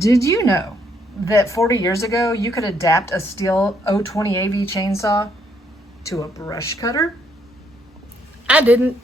Did you know that 40 years ago you could adapt a Stihl 020 AV chainsaw to a brush cutter? I didn't.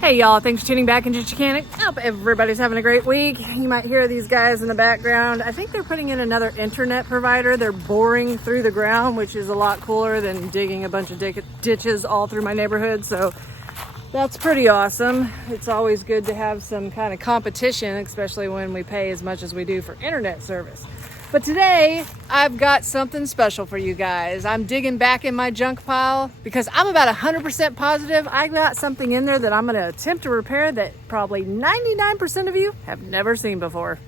Hey y'all, thanks for tuning back into Chickanic. Hope everybody's having a great week. You might hear these guys in the background. I think they're putting in another internet provider. They're boring through the ground, which is a lot cooler than digging a bunch of ditches all through my neighborhood. So that's pretty awesome. It's always good to have some kind of competition, especially when we pay as much as we do for internet service. But today, I've got something special for you guys. I'm digging back in my junk pile because I'm about 100% positive I got something in there that I'm gonna attempt to repair that probably 99% of you have never seen before.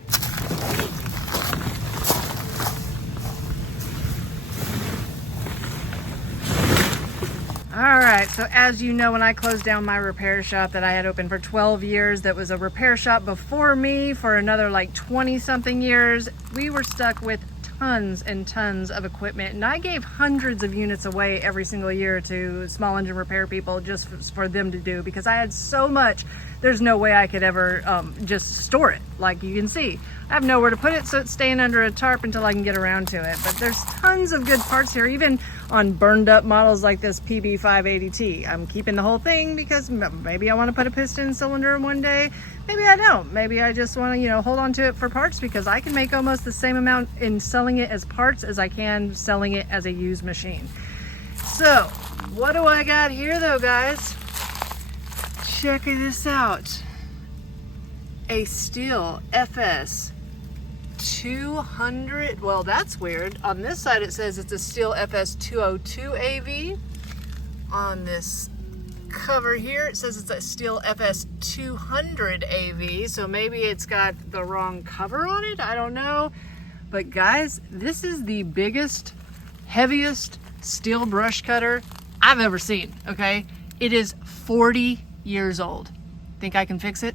All right, so as you know, when I closed down my repair shop that I had open for 12 years, that was a repair shop before me for another like 20 something years, we were stuck with tons and tons of equipment, and I gave hundreds of units away every single year to small engine repair people just for them to do, because I had so much. There's no way I could ever just store it. Like you can see, I have nowhere to put it, so it's staying under a tarp until I can get around to it. But there's tons of good parts here, even on burned up models like this PB580T. I'm keeping the whole thing because maybe I want to put a piston cylinder in one day. Maybe I don't. Maybe I just want to, hold on to it for parts, because I can make almost the same amount in selling it as parts as I can selling it as a used machine. So what do I got here though, guys? Check this out. A Stihl FS 200. Well, that's weird. On this side it says it's a Stihl FS 202 AV. On this cover here it says it's a Stihl FS 200 AV, so maybe it's got the wrong cover on it. I don't know. But guys, this is the biggest, heaviest Stihl brush cutter I've ever seen. Okay, it is 40 years old. Think I can fix it?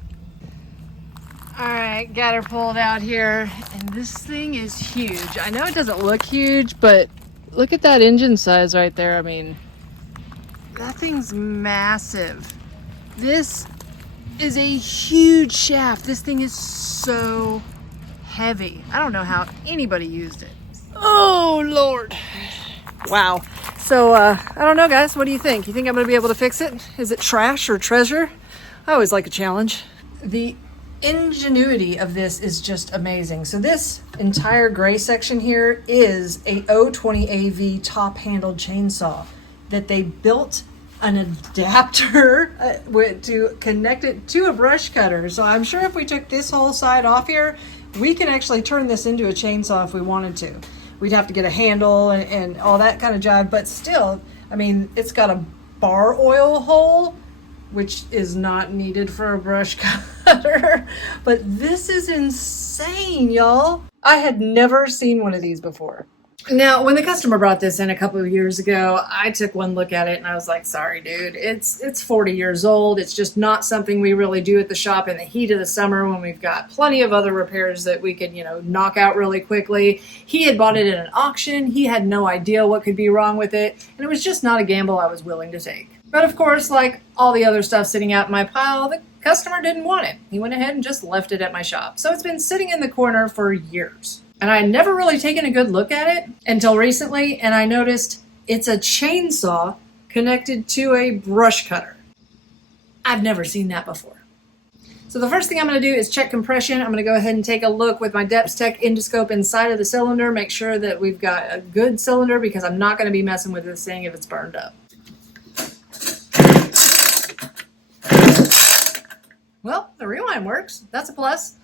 All right, got her pulled out here, and this thing is huge. I know it doesn't look huge, but look at that engine size right there. I mean, that thing's massive. This is a huge shaft. This thing is so heavy. I don't know how anybody used it. Oh, Lord. Wow. So, I don't know, guys. What do you think? You think I'm going to be able to fix it? Is it trash or treasure? I always like a challenge. The ingenuity of this is just amazing. So this entire gray section here is a 020 AV top-handled chainsaw that they built an adapter to connect it to a brush cutter. So I'm sure if we took this whole side off here, we can actually turn this into a chainsaw if we wanted to. We'd have to get a handle and all that kind of jive, but still, I mean, it's got a bar oil hole, which is not needed for a brush cutter. But this is insane, y'all. I had never seen one of these before. Now, when the customer brought this in a couple of years ago, I took one look at it and I was like, sorry, dude, it's 40 years old. It's just not something we really do at the shop in the heat of the summer when we've got plenty of other repairs that we could, knock out really quickly. He had bought it at an auction. He had no idea what could be wrong with it, and it was just not a gamble I was willing to take. But of course, like all the other stuff sitting out in my pile, the customer didn't want it. He went ahead and just left it at my shop. So it's been sitting in the corner for years. And I had never really taken a good look at it until recently, and I noticed it's a chainsaw connected to a brush cutter. I've never seen that before. So the first thing I'm going to do is check compression. I'm going to go ahead and take a look with my Depth Tech endoscope inside of the cylinder, make sure that we've got a good cylinder, because I'm not going to be messing with this thing if it's burned up. Well, the rewind works. That's a plus.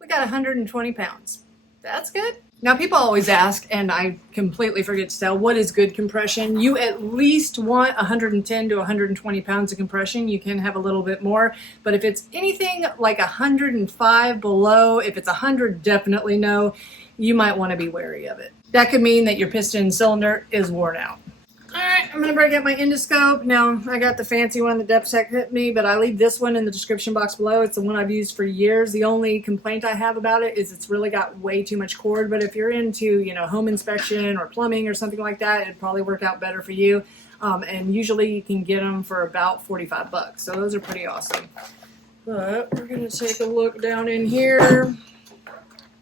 We got 120 pounds. That's good. Now, people always ask, and I completely forget to tell, what is good compression? You at least want 110 to 120 pounds of compression. You can have a little bit more, but if it's anything like 105 below, if it's 100, definitely no. You might want to be wary of it. That could mean that your piston cylinder is worn out. Alright, I'm gonna break out my endoscope. Now, I got the fancy one that DepSec hit me, but I leave this one in the description box below. It's the one I've used for years. The only complaint I have about it is it's really got way too much cord, but if you're into, you know, home inspection or plumbing or something like that, it'd probably work out better for you. And usually you can get them for about 45 bucks, so those are pretty awesome. But we're gonna take a look down in here,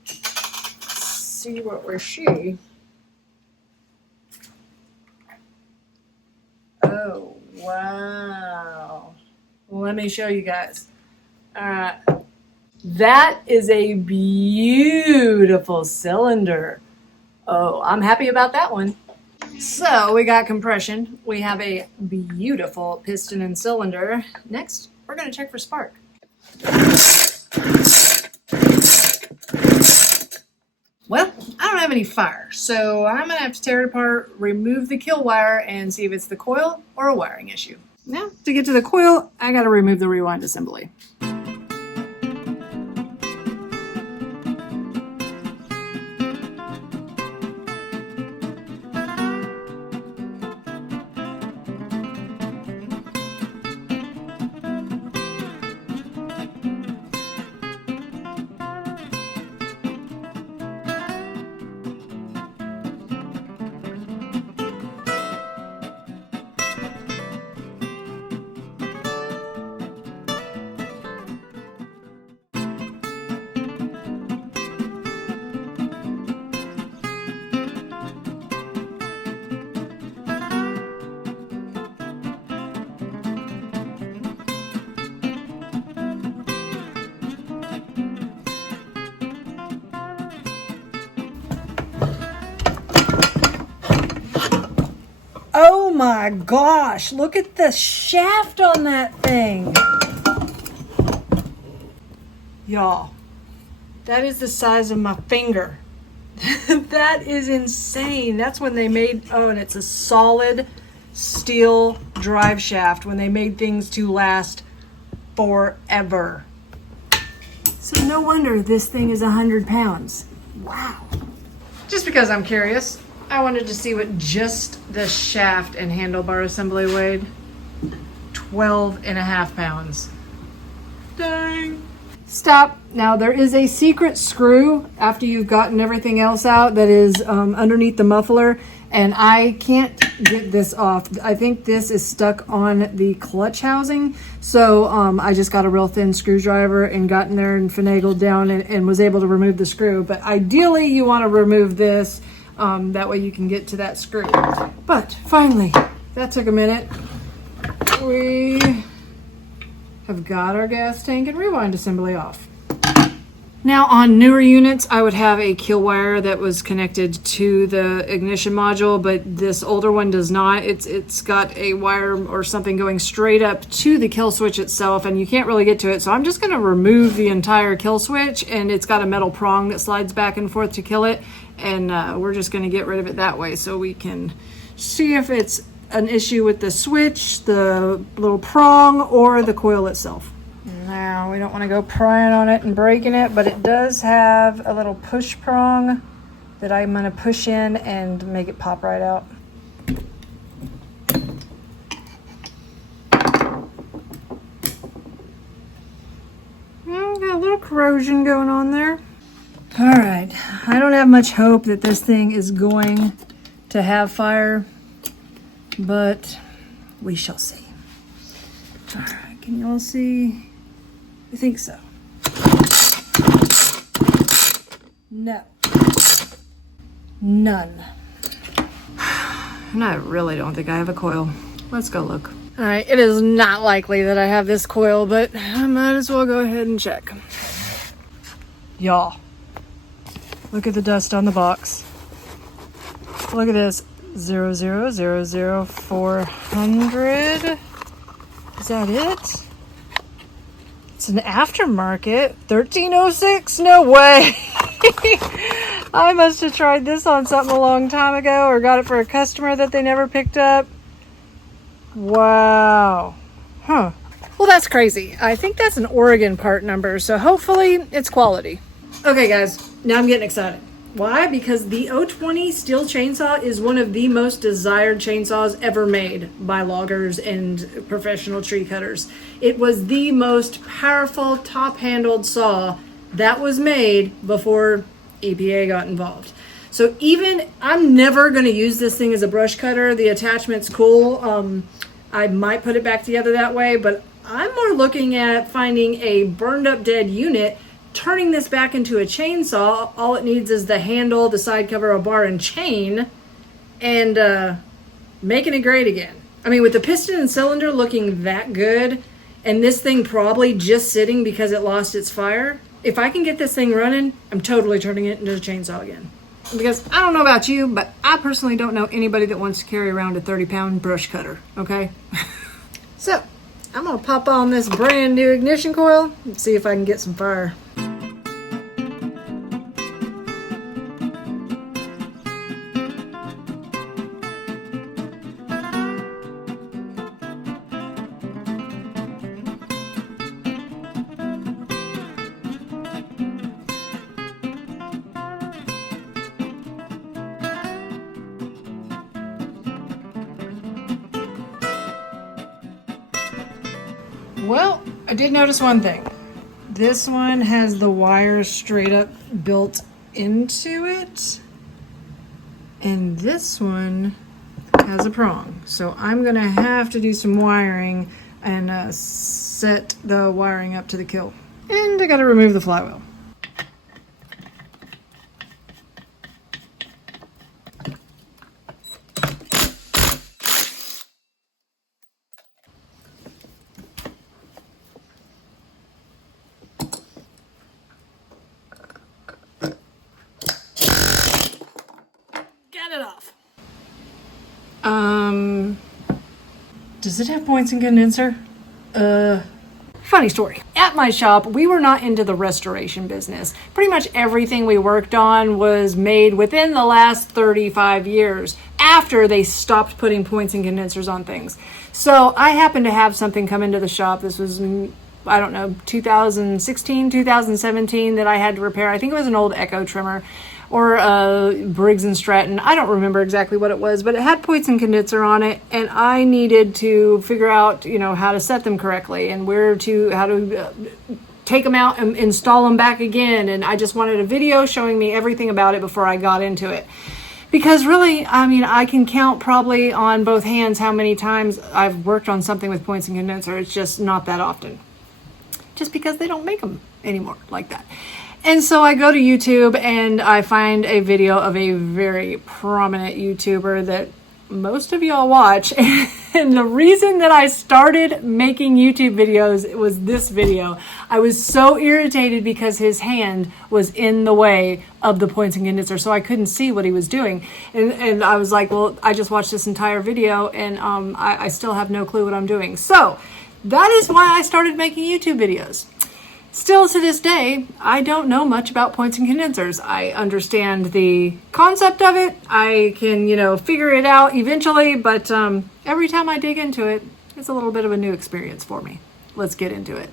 see what we see. Oh, wow. Let me show you guys. Alright. That is a beautiful cylinder. Oh, I'm happy about that one. So, we got compression. We have a beautiful piston and cylinder. Next, we're going to check for spark. Well, I don't have any fire, so I'm going to have to tear it apart, remove the kill wire, and see if it's the coil or a wiring issue. Now, to get to the coil, I got to remove the rewind assembly. Oh my gosh, look at the shaft on that thing. Y'all, that is the size of my finger. That is insane. That's when they made, oh, and it's a solid steel drive shaft when they made things to last forever. So no wonder this thing is 100 pounds. Wow. Just because I'm curious, I wanted to see what just the shaft and handlebar assembly weighed. 12.5 pounds. Dang. Stop. Now there is a secret screw after you've gotten everything else out that is underneath the muffler, and I can't get this off. I think this is stuck on the clutch housing, so I just got a real thin screwdriver and got in there and finagled down and was able to remove the screw. But ideally you want to remove this, that way you can get to that screw. But finally, that took a minute. We have got our gas tank and rewind assembly off. Now on newer units, I would have a kill wire that was connected to the ignition module, but this older one does not. It's got a wire or something going straight up to the kill switch itself, and you can't really get to it. So I'm just gonna remove the entire kill switch, and it's got a metal prong that slides back and forth to kill it, and we're just gonna get rid of it that way so we can see if it's an issue with the switch, the little prong, or the coil itself. Now, we don't want to go prying on it and breaking it, but it does have a little push prong that I'm going to push in and make it pop right out. Got a little corrosion going on there. All right, I don't have much hope that this thing is going to have fire, but we shall see. All right, can you all see? I think so. No. None. And I really don't think I have a coil. Let's go look. All right, it is not likely that I have this coil, but I might as well go ahead and check. Y'all, look at the dust on the box. Look at this. 0000400. Is that it? It's an aftermarket. 1306? No way. I must have tried this on something a long time ago or got it for a customer that they never picked up. Wow. Huh. Well, that's crazy. I think that's an Oregon part number, so hopefully it's quality. Okay, guys, now I'm getting excited. Why? Because the 020 Stihl chainsaw is one of the most desired chainsaws ever made by loggers and professional tree cutters. It was the most powerful top-handled saw that was made before EPA got involved. So even, I'm never going to use this thing as a brush cutter. The attachment's cool. I might put it back together that way, but I'm more looking at finding a burned up dead unit, turning this back into a chainsaw. All it needs is the handle, the side cover, a bar, and chain, and making it great again. I mean, with the piston and cylinder looking that good, and this thing probably just sitting because it lost its fire, if I can get this thing running, I'm totally turning it into a chainsaw again. Because I don't know about you, but I personally don't know anybody that wants to carry around a 30-pound brush cutter, okay? So, I'm gonna pop on this brand new ignition coil and see if I can get some fire. Well, I did notice one thing. This one has the wire straight up built into it, and this one has a prong. So I'm gonna have to do some wiring and set the wiring up to the kill. And I gotta remove the flywheel. It off. Does it have points and condenser? Funny story. At my shop, we were not into the restoration business. Pretty much everything we worked on was made within the last 35 years after they stopped putting points and condensers on things. So I happened to have something come into the shop. This was, I don't know, 2016, 2017 that I had to repair. I think it was an old Echo trimmer or Briggs and Stratton. I don't remember exactly what it was, but it had points and condenser on it, and I needed to figure out, how to set them correctly and how to take them out and install them back again. And I just wanted a video showing me everything about it before I got into it. Because really, I can count probably on both hands how many times I've worked on something with points and condenser. It's just not that often. Just because they don't make them anymore like that. And so I go to YouTube and I find a video of a very prominent YouTuber that most of y'all watch. And the reason that I started making YouTube videos was this video. I was so irritated because his hand was in the way of the points and condenser, so I couldn't see what he was doing. And I was like, well, I just watched this entire video and I still have no clue what I'm doing. So that is why I started making YouTube videos. Still to this day, I don't know much about points and condensers. I understand the concept of it. I can, figure it out eventually, but every time I dig into it, it's a little bit of a new experience for me. Let's get into it.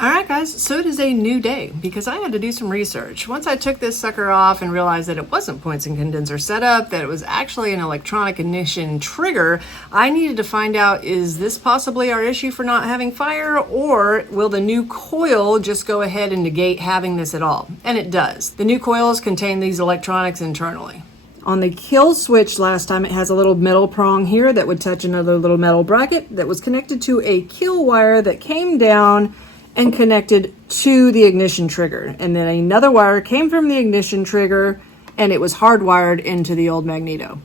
All right, guys, so it is a new day because I had to do some research. Once I took this sucker off and realized that it wasn't points and condenser setup, that it was actually an electronic ignition trigger, I needed to find out, is this possibly our issue for not having fire, or will the new coil just go ahead and negate having this at all? And it does. The new coils contain these electronics internally. On the kill switch last time, it has a little metal prong here that would touch another little metal bracket that was connected to a kill wire that came down and connected to the ignition trigger. And then another wire came from the ignition trigger and it was hardwired into the old magneto.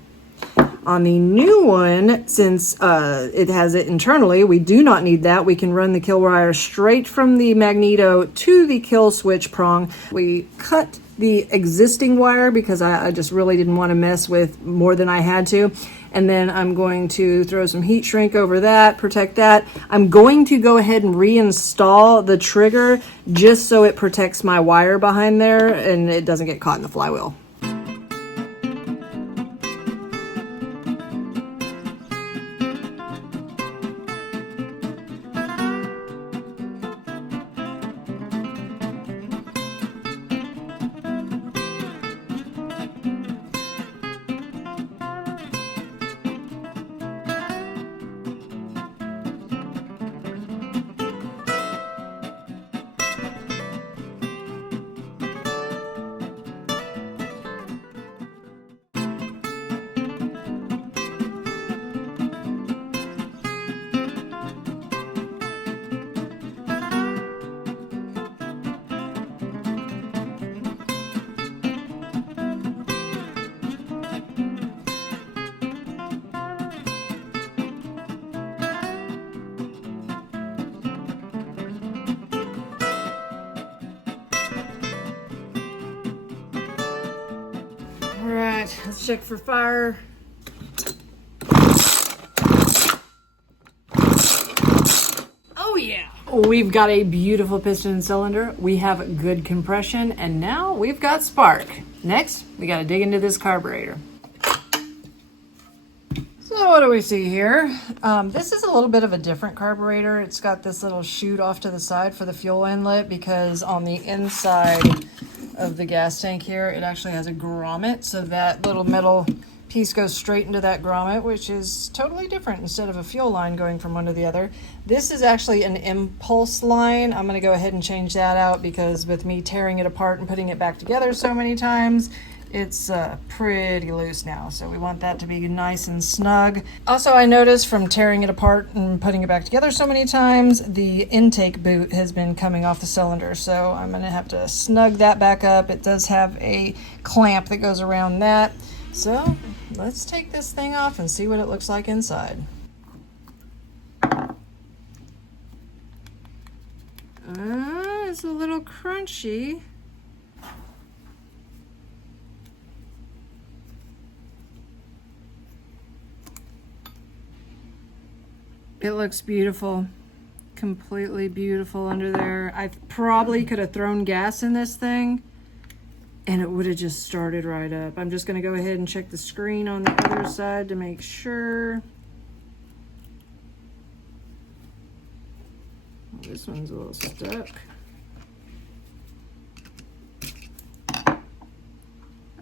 On the new one, since it has it internally, we do not need that. We can run the kill wire straight from the magneto to the kill switch prong. We cut the existing wire because I just really didn't want to mess with more than I had to. And then I'm going to throw some heat shrink over that, protect that. I'm going to go ahead and reinstall the trigger just so it protects my wire behind there and it doesn't get caught in the flywheel. right, let's check for fire. Oh yeah. We've got a beautiful piston and cylinder. We have good compression, and now we've got spark. Next, we got to dig into this carburetor. So what do we see here? This is a little bit of a different carburetor. It's got this little chute off to the side for the fuel inlet, because on the inside of the gas tank here, it actually has a grommet. So that little metal piece goes straight into that grommet, which is totally different instead of a fuel line going from one to the other. This is actually an impulse line. I'm going to go ahead and change that out, because with me tearing it apart and putting it back together so many times, it's pretty loose now. So we want that to be nice and snug. Also, I noticed from tearing it apart and putting it back together so many times, the intake boot has been coming off the cylinder. So I'm going to have to snug that back up. It does have a clamp that goes around that. So let's take this thing off and see what it looks like inside. It's a little crunchy. It looks beautiful, completely beautiful under there. I probably could have thrown gas in this thing and it would have just started right up. I'm just going to go ahead and check the screen on the other side to make sure. This one's a little stuck.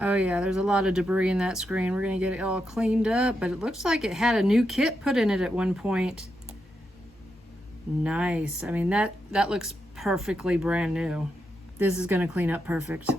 Oh yeah, there's a lot of debris in that screen. We're going to get it all cleaned up, but it looks like it had a new kit put in it at one point. Nice. I mean, that looks perfectly brand new. This is going to clean up perfect.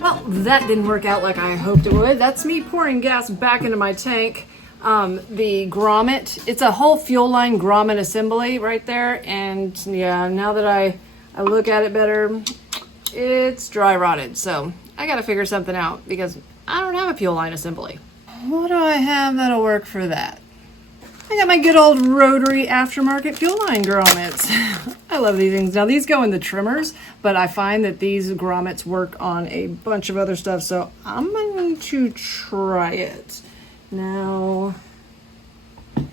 Well, that didn't work out like I hoped it would. That's me pouring gas back into my tank. The grommet, it's a whole fuel line grommet assembly right there. And yeah, now that I look at it better, it's dry rotted. So I got to figure something out, because I don't have a fuel line assembly. What do I have that'll work for that? I got my good old rotary aftermarket fuel line grommets. I love these things. Now these go in the trimmers, but I find that these grommets work on a bunch of other stuff, so I'm going to try it. Now,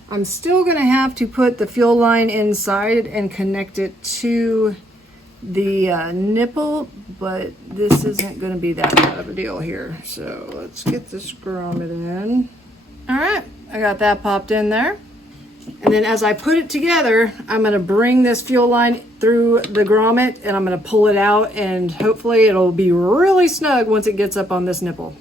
I'm still going to have to put the fuel line inside and connect it to the nipple, but this isn't going to be that bad of a deal here. So let's get this grommet in. All right, I got that popped in there. And then as I put it together, I'm going to bring this fuel line through the grommet and I'm going to pull it out, and hopefully it'll be really snug once it gets up on this nipple.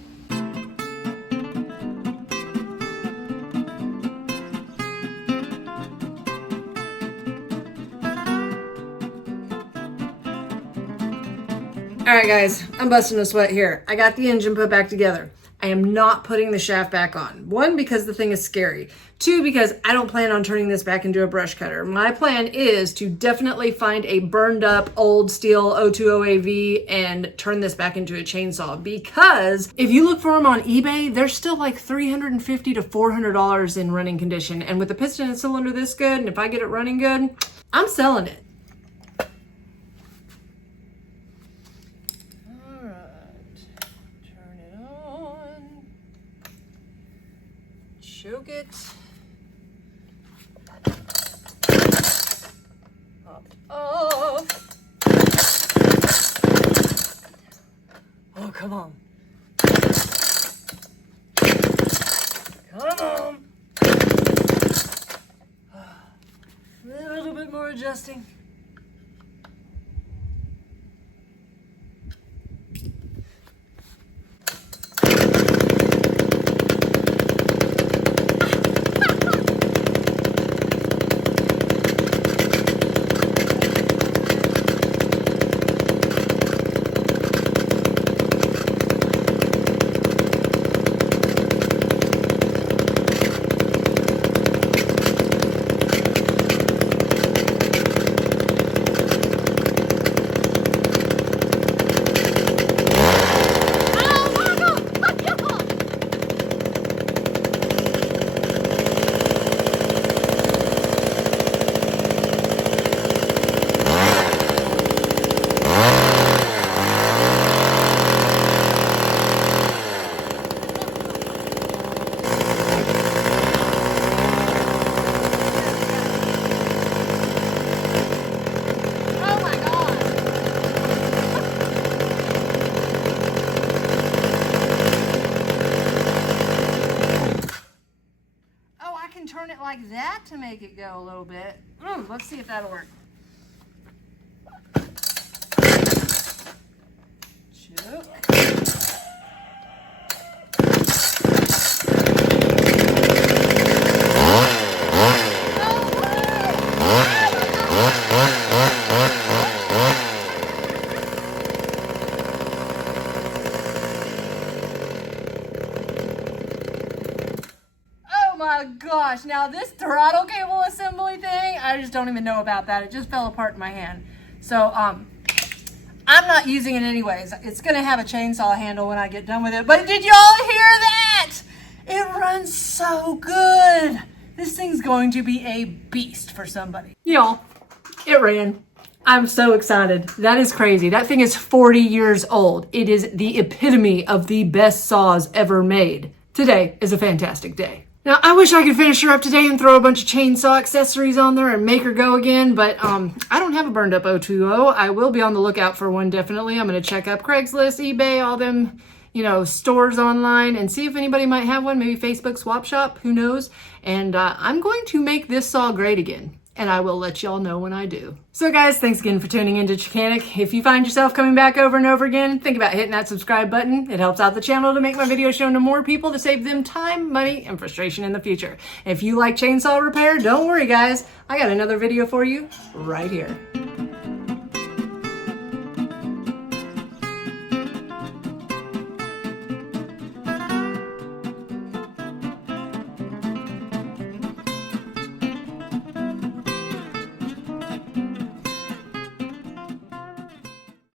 All right, guys, I'm busting a sweat here. I got the engine put back together. I am not putting the shaft back on. One, because the thing is scary. Two, because I don't plan on turning this back into a brush cutter. My plan is to definitely find a burned up old Stihl 020 AV and turn this back into a chainsaw, because if you look for them on eBay, they're still like $350 to $400 in running condition. And with the piston and cylinder this good, and if I get it running good, I'm selling it. Choke it. Pop off. Oh, come on. Come on. A little bit more adjusting. like that to make it go a little bit. Let's see if that'll work. Choke. My gosh, now this throttle cable assembly thing, I just don't even know about that. It just fell apart in my hand. So I'm not using it anyways. It's gonna have a chainsaw handle when I get done with it. But did y'all hear that? It runs so good. This thing's going to be a beast for somebody. Y'all, it ran. I'm so excited. That is crazy. That thing is 40 years old. It is the epitome of the best saws ever made. Today is a fantastic day. Now, I wish I could finish her up today and throw a bunch of chainsaw accessories on there and make her go again, but I don't have a burned up 020. I will be on the lookout for one, definitely. I'm going to check up Craigslist, eBay, all them, stores online and see if anybody might have one, maybe Facebook Swap Shop, who knows. And I'm going to make this saw great again. And I will let y'all know when I do. So guys, thanks again for tuning into Chickanic. If you find yourself coming back over and over again, think about hitting that subscribe button. It helps out the channel to make my videos shown to more people to save them time, money, and frustration in the future. If you like chainsaw repair, don't worry guys. I got another video for you right here.